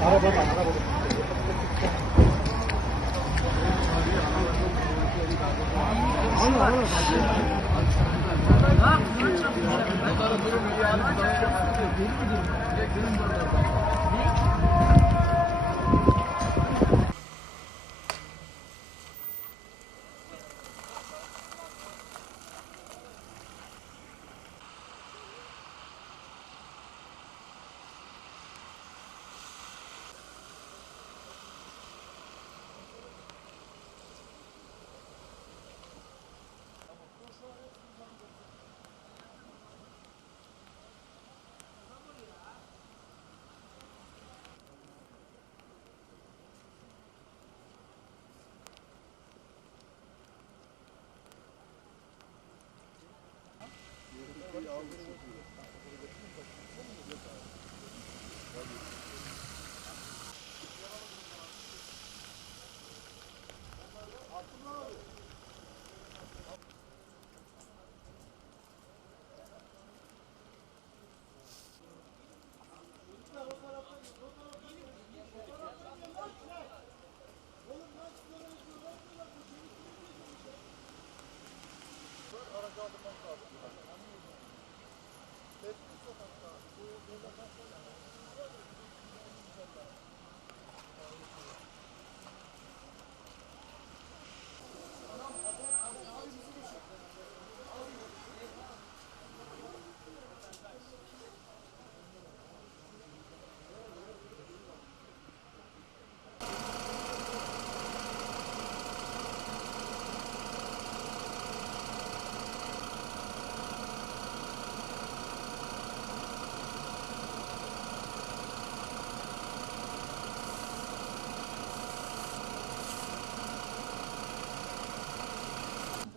알아봐봐, 알아봐봐. 아니, 알아봐.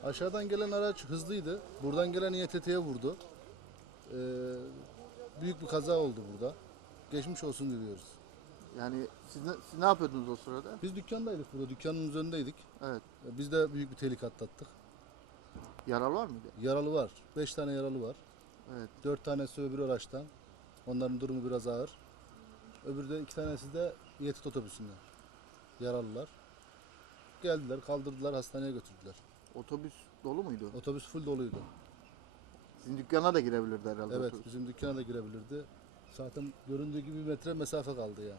Aşağıdan gelen araç hızlıydı. Buradan gelen İETT'ye vurdu. Ee, büyük bir kaza oldu burada. Geçmiş olsun diliyoruz. Yani siz ne, siz ne yapıyordunuz o sırada? Biz dükkandaydık burada. Dükkanımız önündeydik. Evet. Ee, Biz de büyük bir tehlike atlattık. Yaralı var mıydı? Yaralı var. 5 tane yaralı var. Evet. 4 tanesi öbür araçtan. Onların durumu biraz ağır. Öbürü de iki tanesi de İETT otobüsünden. Yaralılar. Geldiler, kaldırdılar, hastaneye götürdüler. Otobüs dolu muydu? Otobüs full doluydu. Sizin dükkana da girebilirdi herhalde Evet, otobüs. bizim dükkana da girebilirdi. Zaten göründüğü gibi bir metre mesafe kaldı ya.